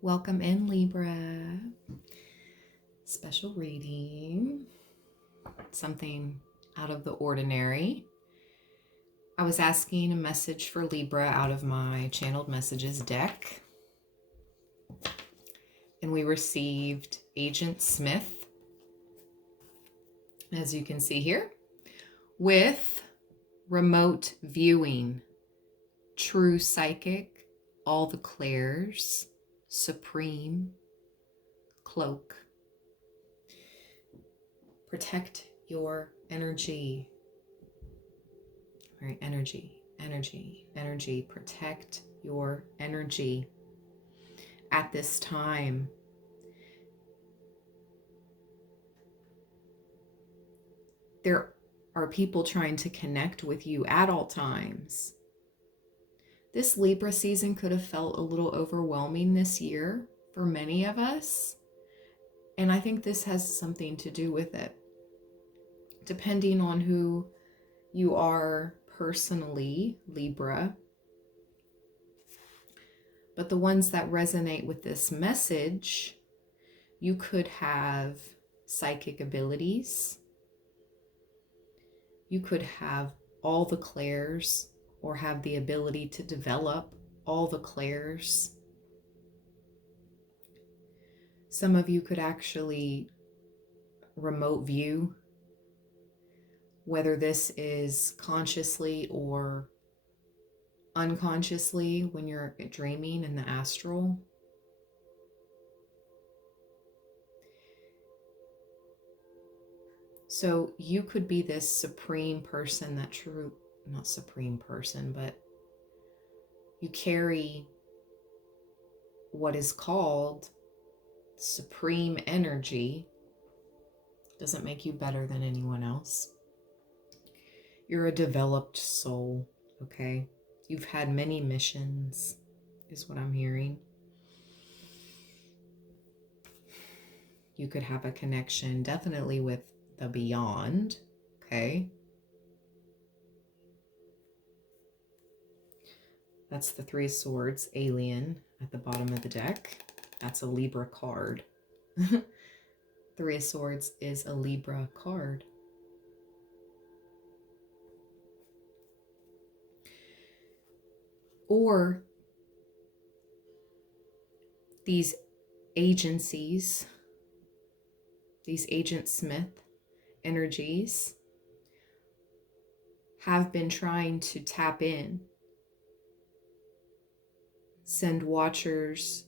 Welcome in, Libra. Special reading. Something out of the ordinary. I was asking a message for Libra out of my channeled messages deck. And we received Agent Smith, as you can see here, with remote viewing, true psychic, all the clairs, supreme, cloak. Protect your energy. All right, energy, energy, energy. Protect your energy at this time. There are people trying to connect with you at all times. This Libra season could have felt a little overwhelming this year for many of us. And I think this has something to do with it. Depending on who you are personally, Libra. But the ones that resonate with this message, you could have psychic abilities. You could have all the clairs or have the ability to develop all the clairs. Some of you could actually remote view, whether this is consciously or unconsciously when you're dreaming in the astral. So you could be this supreme person, not supreme person, but you carry what is called supreme energy. Doesn't make you better than anyone else. You're a developed soul, okay? You've had many missions, is what I'm hearing. You could have a connection definitely with the beyond, okay? That's the Three of Swords, alien, at the bottom of the deck. That's a Libra card. Three of Swords is a Libra card. Or these agencies, these Agent Smith energies have been trying to tap in, send watchers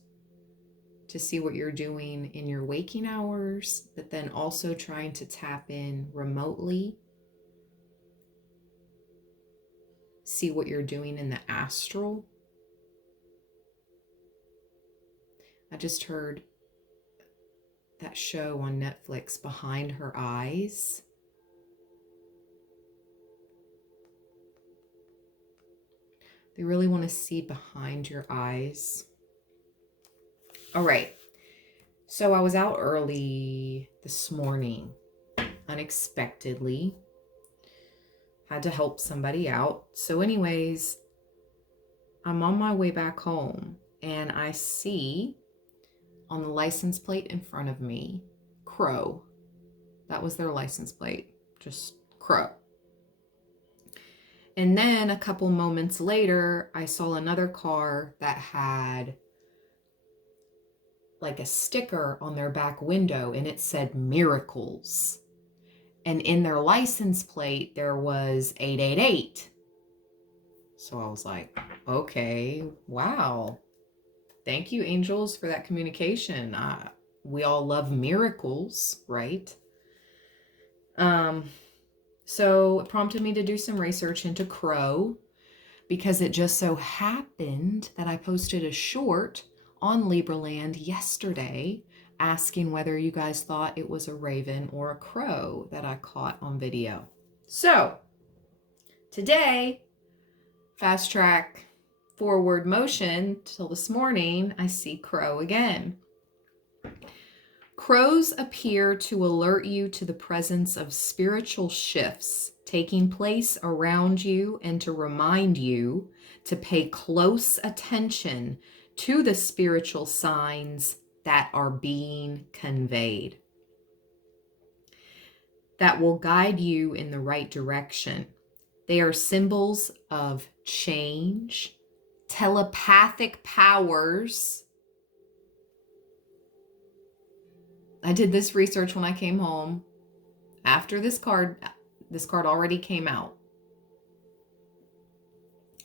to see what you're doing in your waking hours, but then also trying to tap in remotely, see what you're doing in the astral. I just heard that show on Netflix, Behind Her Eyes. They really want to see behind your eyes. All right. So I was out early this morning, unexpectedly. Had to help somebody out. So anyways, I'm on my way back home and I see on the license plate in front of me, Crow. That was their license plate, just Crow. And then a couple moments later, I saw another car that had like a sticker on their back window and it said Miracles. And in their license plate, there was 888. So I was like, okay, wow. Thank you, angels, for that communication. We all love miracles, right? So it prompted me to do some research into Crow because it just so happened that I posted a short on Libraland yesterday asking whether you guys thought it was a raven or a crow that I caught on video. So today, fast track forward motion till this morning, I see Crow again. Crows appear to alert you to the presence of spiritual shifts taking place around you and to remind you to pay close attention to the spiritual signs that are being conveyed, that will guide you in the right direction. They are symbols of change, telepathic powers. I did this research when I came home. After this card already came out.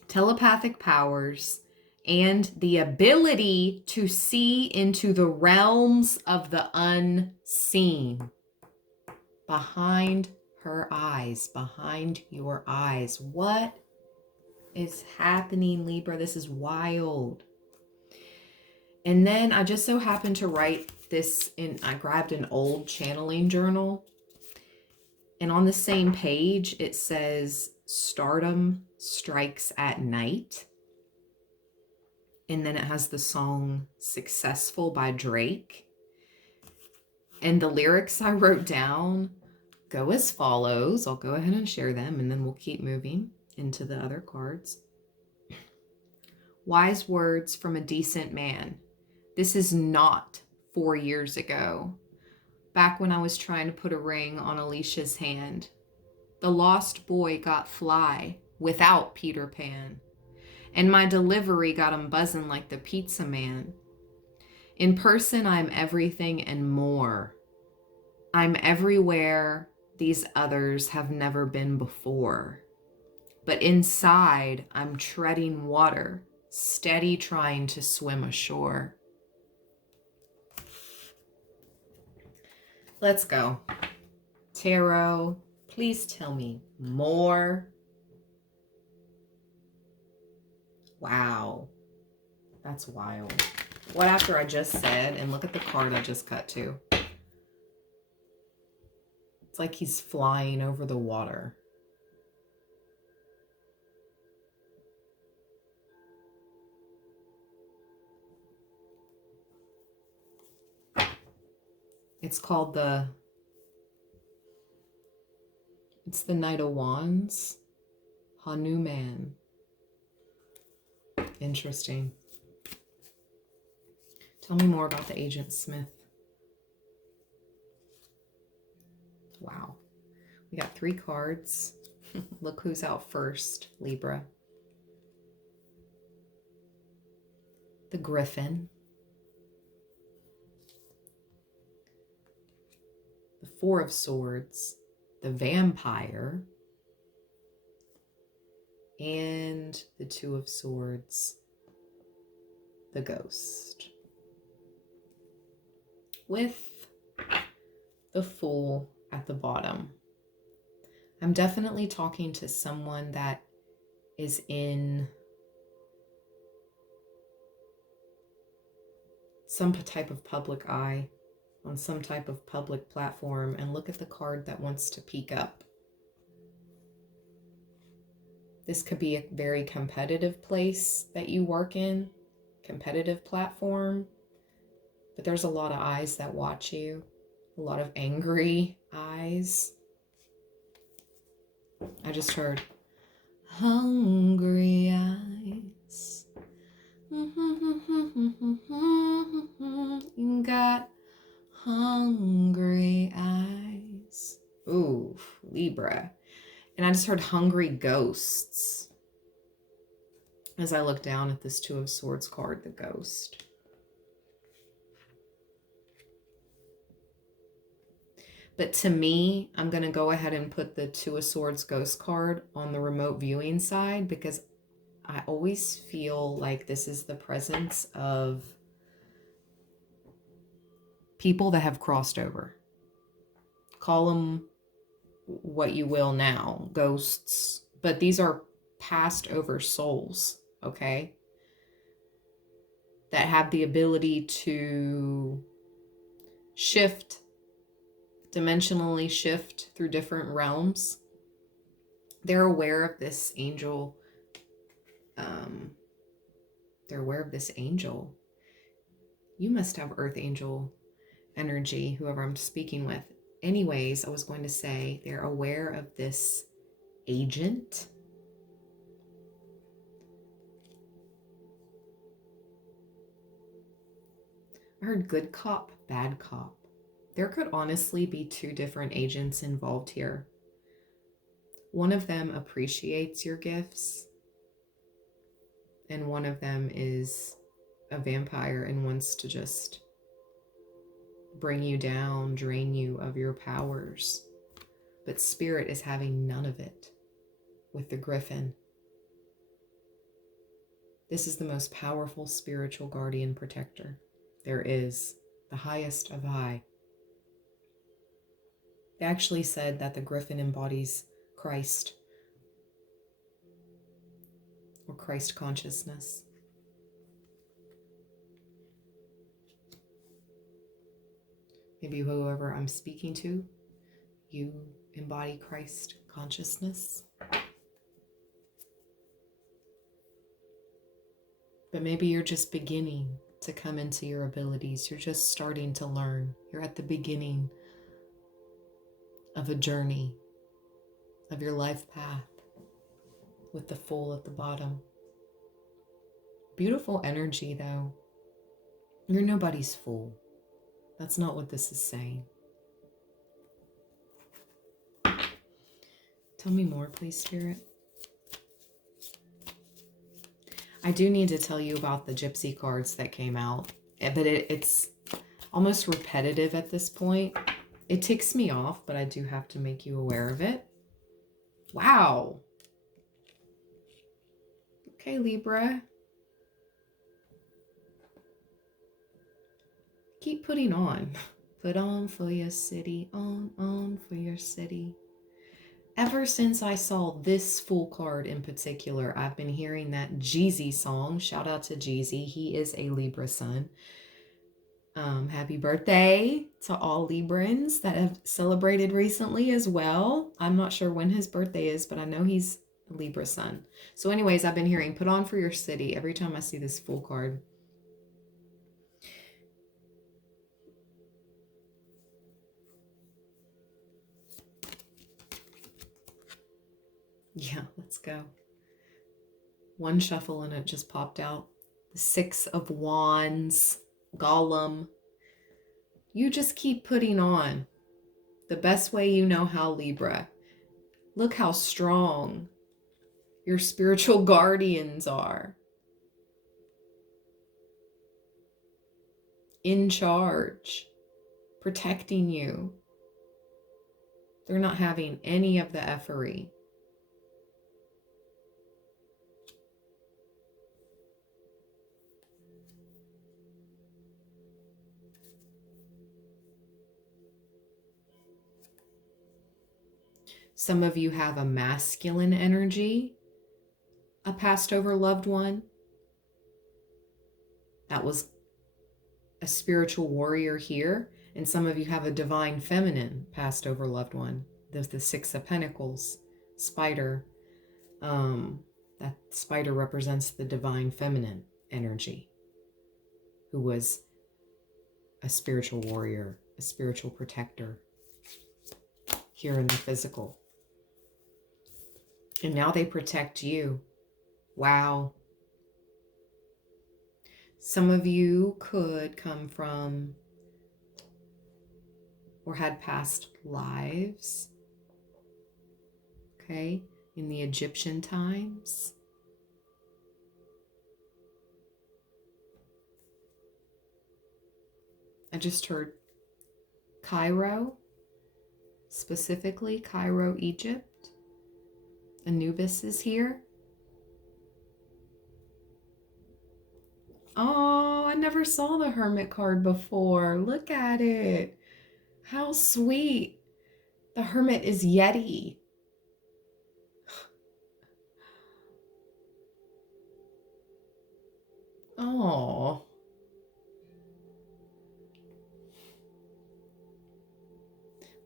Telepathic powers and the ability to see into the realms of the unseen. Behind her eyes, behind your eyes. What is happening, Libra? This is wild. And then I just so happened to write this in, I grabbed an old channeling journal. And on the same page, it says, stardom strikes at night. And then it has the song Successful by Drake. And the lyrics I wrote down go as follows. I'll go ahead and share them, and then we'll keep moving into the other cards. Wise words from a decent man. This is not 4 years ago, back when I was trying to put a ring on Alicia's hand. The lost boy got fly without Peter Pan, and my delivery got him buzzing like the pizza man. In person, I'm everything and more. I'm everywhere these others have never been before. But inside, I'm treading water, steady trying to swim ashore. Let's go. Tarot, please tell me more. Wow, that's wild. What after I just said, and look at the card I just cut to. It's like he's flying over the water. It's called it's the Knight of Wands. Hanuman. Interesting. Tell me more about the Agent Smith. Wow. We got 3 cards. Look who's out first, Libra. The Griffin. The 4 of Swords. The Vampire. And the 2 of Swords. The Ghost. With the Fool at the bottom. I'm definitely talking to someone that is in some type of public eye, on some type of public platform, and look at the card that wants to peek up. This could be a very competitive place that you work in, competitive platform, but there's a lot of eyes that watch you, a lot of angry eyes. I just heard hungry eyes. You got hungry eyes. Ooh, Libra. And I just heard hungry ghosts as I look down at this 2 of Swords card, the Ghost. But to me, I'm going to go ahead and put the 2 of Swords Ghost card on the remote viewing side, because I always feel like this is the presence of people that have crossed over. Call them what you will now, ghosts. But these are passed over souls, okay? That have the ability to shift, dimensionally shift through different realms. They're aware of this angel. They're aware of this angel. You must have earth angel energy, whoever I'm speaking with. Anyways, I was going to say they're aware of this agent. heard good cop, bad cop. There could honestly be two different agents involved here. One of them appreciates your gifts, and one of them is a vampire and wants to just bring you down, drain you of your powers. But Spirit is having none of it with the Griffin. This is the most powerful spiritual guardian protector there is, the highest of high. They actually said that the Griffin embodies Christ, or Christ consciousness. Maybe whoever I'm speaking to, you embody Christ consciousness. But maybe you're just beginning to come into your abilities. You're just starting to learn. You're at the beginning of a journey of your life path with the Fool at the bottom. Beautiful energy, though. You're nobody's fool. That's not what this is saying. Tell me more, please, Spirit. I do need to tell you about the gypsy cards that came out, but it's almost repetitive at this point. It ticks me off, but I do have to make you aware of it. Wow. Okay, Libra. Keep putting on. Put on for your city, on for your city. Ever since I saw this Fool card in particular, I've been hearing that Jeezy song. Shout out to Jeezy. He is a Libra sun. Happy birthday to all Librans that have celebrated recently as well. I'm not sure when his birthday is, but I know he's a Libra sun. So anyways, I've been hearing put on for your city every time I see this Fool card. Yeah, let's go. One shuffle and it just popped out. The Six of Wands, Gollum. You just keep putting on the best way you know how, Libra. Look how strong your spiritual guardians are. In charge, protecting you. They're not having any of the effery. Some of you have a masculine energy, a passed over loved one. That was a spiritual warrior here. And some of you have a divine feminine passed over loved one. There's the Six of Pentacles, spider. That spider represents the divine feminine energy, who was a spiritual warrior, a spiritual protector here in the physical. And now they protect you. Wow. Some of you could come from or had past lives, okay, in the Egyptian times. I just heard Cairo, specifically Cairo, Egypt. Anubis is here. Oh, I never saw the Hermit card before. Look at it. How sweet. The Hermit is Yeti. Oh.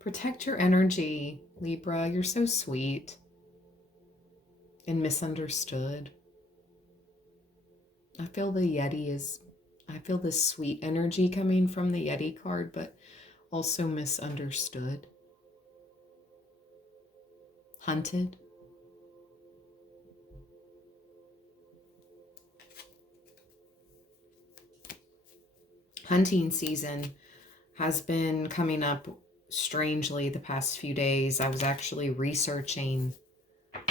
Protect your energy, Libra. You're so sweet and misunderstood. I feel I feel this sweet energy coming from the Yeti card, but also misunderstood. Hunted. Hunting season has been coming up strangely the past few days. I was actually researching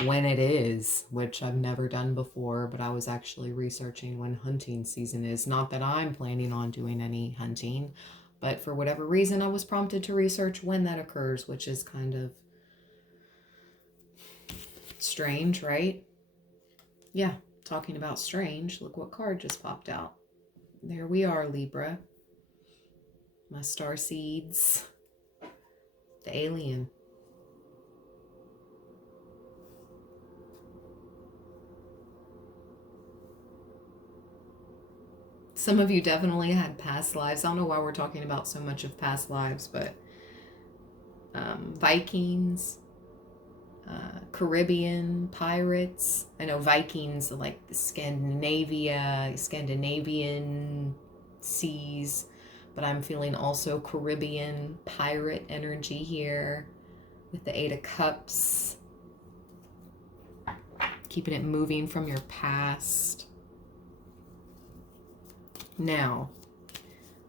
when it is, which I've never done before, but I was actually researching when hunting season is. Not that I'm planning on doing any hunting, but for whatever reason I was prompted to research when that occurs, which is kind of strange, right? Yeah, talking about strange, look what card just popped out. There we are, Libra. My star seeds. The alien. Some of you definitely had past lives. I don't know why we're talking about so much of past lives, but Vikings, Caribbean, pirates. I know Vikings, like Scandinavian seas, but I'm feeling also Caribbean pirate energy here with the Eight of Cups. Keeping it moving from your past. Now,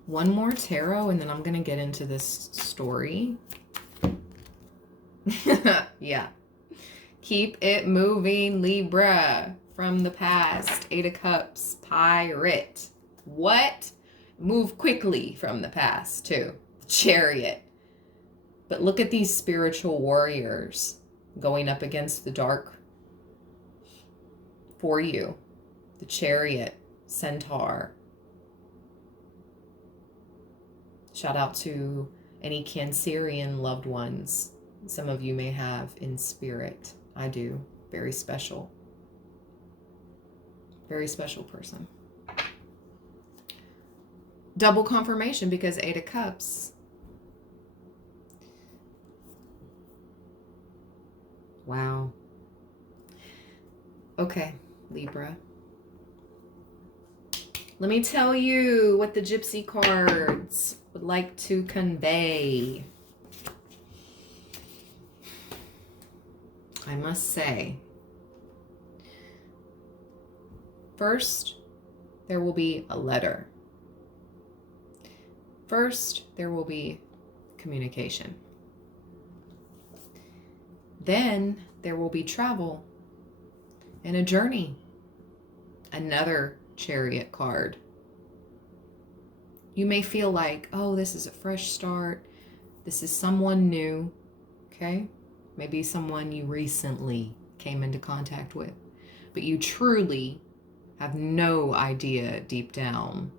one more tarot and then I'm going to get into this story. Yeah. Keep it moving, Libra. From the past. Eight of Cups. Pirate. What? Move quickly from the past, too. Chariot. But look at these spiritual warriors going up against the dark for you. The Chariot. Centaur. Shout out to any Cancerian loved ones some of you may have in spirit. I do. Very special. Very special person. Double confirmation because Eight of Cups. Wow. Okay, Libra. Let me tell you what the Gypsy cards would like to convey. I must say, first, there will be a letter. First, there will be communication. Then there will be travel and a journey. Another Chariot card. You may feel like, oh, this is a fresh start. This is someone new, okay? Maybe someone you recently came into contact with, but you truly have no idea deep down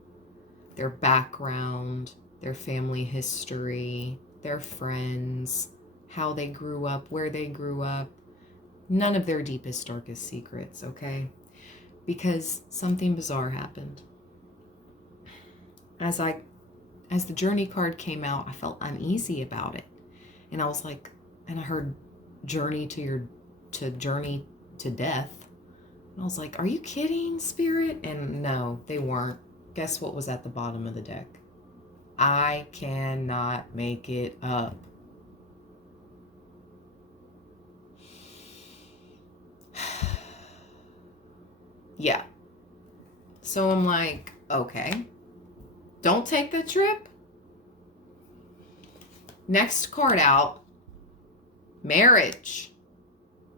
their background, their family history, their friends, how they grew up, where they grew up, none of their deepest, darkest secrets, okay? Because something bizarre happened. As the journey card came out, I felt uneasy about it. And I was like, and I heard journey to journey to death. And I was like, are you kidding, Spirit? And no, they weren't. Guess what was at the bottom of the deck? I cannot make it up. Yeah. So I'm like, okay, don't take the trip. Next card out, marriage.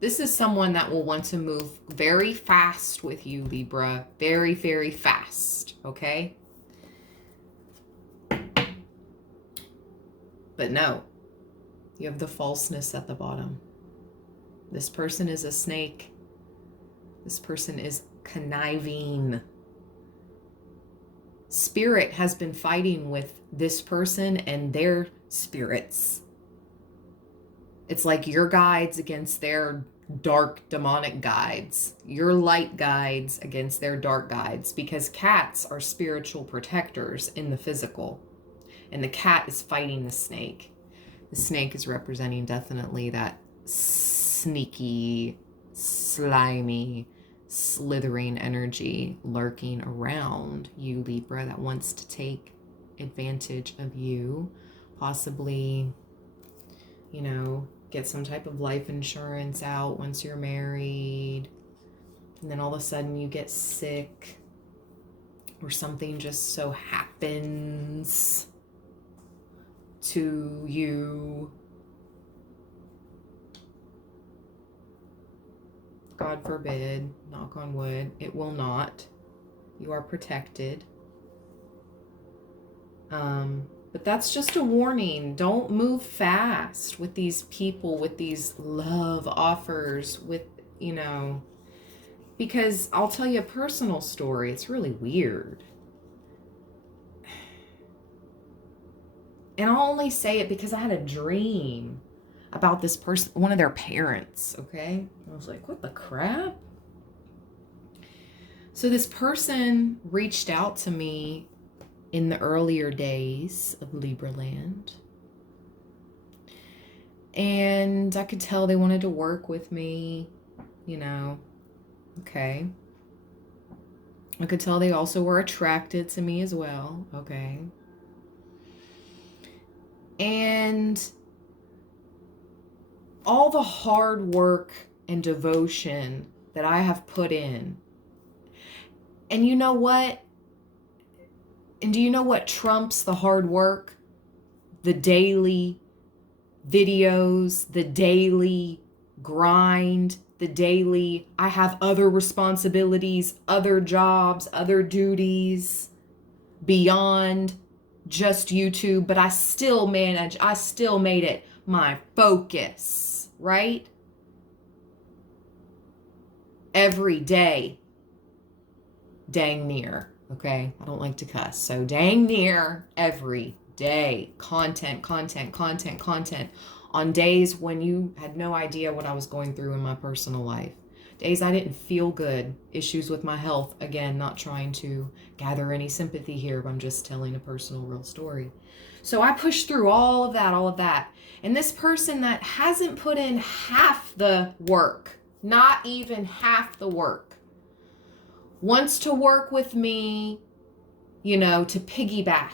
This is someone that will want to move very fast with you, Libra. Very, very fast, okay? But no, you have the falseness at the bottom. This person is a snake. This person is conniving. Spirit has been fighting with this person and their spirits. It's like your guides against their dark demonic guides, your light guides against their dark guides, because cats are spiritual protectors in the physical, and the cat is fighting the snake. The snake is representing definitely that sneaky, slimy, slithering energy lurking around you, Libra, that wants to take advantage of you, possibly, you know, get some type of life insurance out once you're married, and then all of a sudden you get sick, or something just so happens to you. God forbid, knock on wood, it will not. You are protected. But that's just a warning. Don't move fast with these people, with these love offers, with, you know, because I'll tell you a personal story. It's really weird. And I'll only say it because I had a dream about this person, one of their parents, okay? I was like, what the crap? So this person reached out to me in the earlier days of Libra land. And I could tell they wanted to work with me, you know, okay. I could tell they also were attracted to me as well, okay. And all the hard work and devotion that I have put in. And you know what? And do you know what trumps the hard work? The daily videos, the daily grind, the daily, I have other responsibilities, other jobs, other duties beyond just YouTube, but I still made it my focus, right? Every day, dang near. Okay, I don't like to cuss. So dang near every day. Content. On days when you had no idea what I was going through in my personal life. Days I didn't feel good. Issues with my health. Again, not trying to gather any sympathy here, but I'm just telling a personal real story. So I pushed through all of that. And this person that hasn't put in half the work, not even half the work, wants to work with me, you know, to piggyback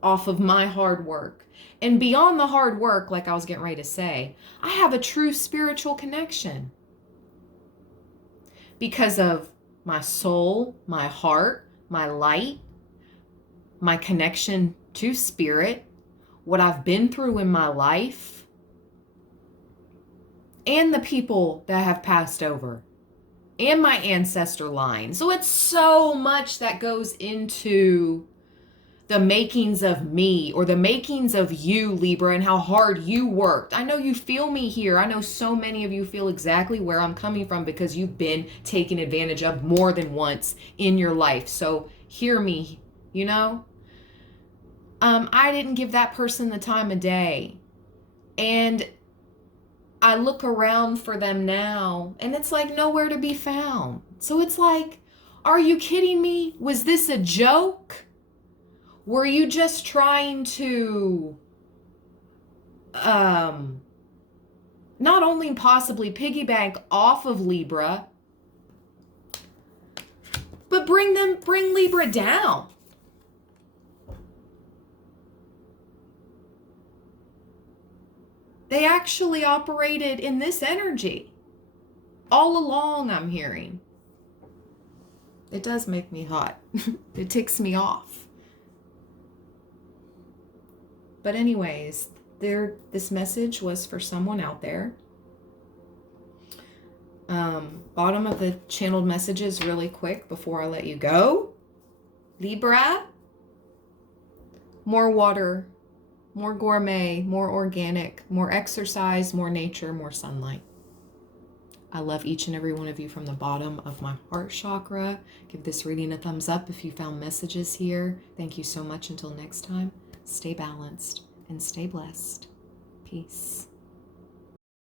off of my hard work. And beyond the hard work, like I was getting ready to say, I have a true spiritual connection because of my soul, my heart, my light, my connection to spirit, what I've been through in my life, and the people that have passed over, and my ancestor line. So it's so much that goes into the makings of me, or the makings of you, Libra, and how hard you worked. I know you feel me here. I know so many of you feel exactly where I'm coming from because you've been taken advantage of more than once in your life. So hear me, you know? I didn't give that person the time of day. And I look around for them now, and it's like nowhere to be found. So it's like, are you kidding me? Was this a joke? Were you just trying to not only possibly piggyback off of Libra, but bring Libra down? They actually operated in this energy. All along, I'm hearing. It does make me hot. It ticks me off. But anyways, this message was for someone out there. Bottom of the channeled messages really quick before I let you go. Libra, more water, more gourmet, more organic, more exercise, more nature, more sunlight. I love each and every one of you from the bottom of my heart chakra. Give this reading a thumbs up if you found messages here. Thank you so much. Until next time, stay balanced and stay blessed. Peace.